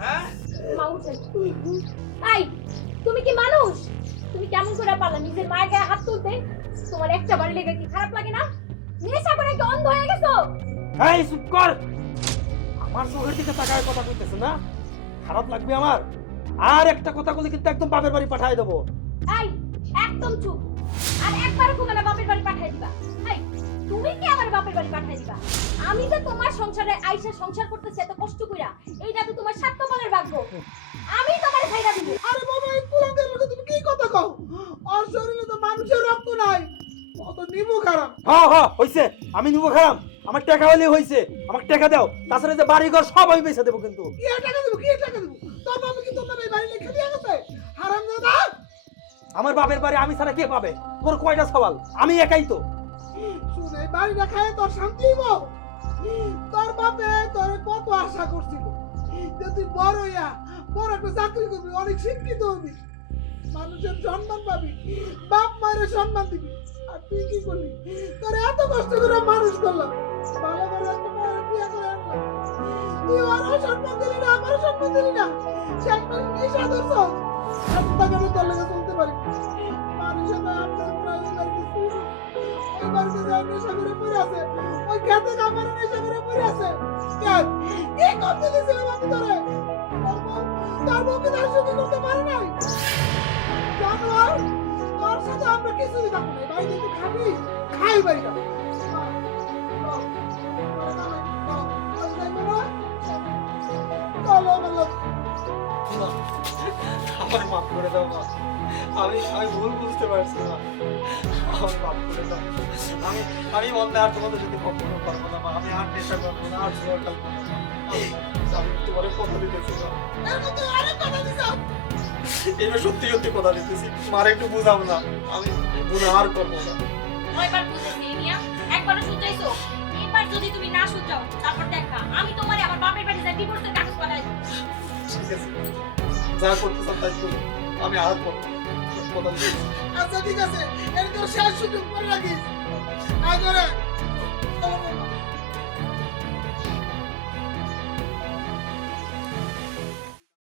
হ্যাঁ? মা তুমি কি মানুষ? তুমি কেমন করে পারলা নিজের মায়ের গায়ে হাত তুলতে? তোমার একটা বাড়ি লেগে কি খারাপ লাগে না? নেশা করে কি অন্ধ হয়ে গেছো? এই চুপ কর! আমার চোখের দিকে তাকায় কথা কইতেছে না? খারাপ লাগবে আমার। আর একটা কথা বলে কিন্তু একদম বাপের বাড়ি পাঠায় দেবো। এই একদম চুপ। আর একবার কোকালে বাপের বাড়ি পাঠিয়ে যে তোমার সংসারে আইসা সংসার করতেছি এত কষ্ট কইরা এইটা তো তোমার সাত কপালের ভাগ্য। আমি তোমার ছাইরা দিব। আরে বাবা এই কুলাঙ্গের লোকে তুমি কি কথা কও? ওর শরীরে তো মানুষের রক্ত নাই। কত নিবু খারাপ। হ্যাঁ হ্যাঁ হইছে। আমি নিবো খারাপ। আমার টাকা হলে হইছে। আমার টাকা দাও। তাছাড়া যে বাড়ি ঘর সব আমি বেঁচে দেবো কিন্তু। কি টাকা দেবো? কি টাকা দেবো? তোর বাবা কি তোর নামে এই বাড়ি লিখে দিয়ে গেছে? হারাম দাদা আমার বাপের বাড়ি আমি ছাড়া কে পাবে? তোর কয়টা সওয়াল? আমি একাই তো। শুন এই বাড়িটা খায় তোর শান্তি হইব? তোর বাপে তোর কত আশা করছিল যে তুই বড় হইয়া বড় একটা চাকরি করবি, অনেক শিক্ষিত হবি, মানুষের সম্মান পাবি, বাপ মায়ের সম্মান দিবি। আর তুই কি করলি? তোর এত কষ্ট করে মানুষ করলাম ভালো করে একটা মায়ের বিয়ে করে আনলাম। তুই ওরও সম্মান দিলি না আমারও সম্মান দিলি না মাস কি সাদর এত টাকা লেগে চলতে পারি নেশা করে পড়ে আছে? ওই খেতে নেশা করে পড়ে আছে? কেন? করতে গেছিলাম আমি তোরে? তোর বউ বউকে তার সঙ্গে করতে পারে নাই? জানোয়ার, তোর সাথে আমরা খাবি? খাই আমার মাফ করে দাও মা। আমি আমি ভুল বুঝতে পারছি না। আমার মাফ করে দাও। আমি আমি মনে আর তোমাদের যদি কখনো পারব না আমি আর নেশা করব না আর জোয়ার খেলব না আমি তোমার কথা দিতেছি সত্যি সত্যি কথা মার একটু বুঝাবো না। আমি আর করব না। কয়বার বুঝেছি নিয়া একবারও শুনতেইছো এবার যদি তুমি না শুনছো তারপর দেখা আমি তোমারে আমার বাপের বাড়ি যাই ডিভোর্সের কাগজ পাঠাই ঠিক আছে। যা করতে তাই করুন আমি দিতেছি আচ্ছা ঠিক আছে। এর তো শেষ সুযোগ করে রাখিস। আগে চলো বৌমা।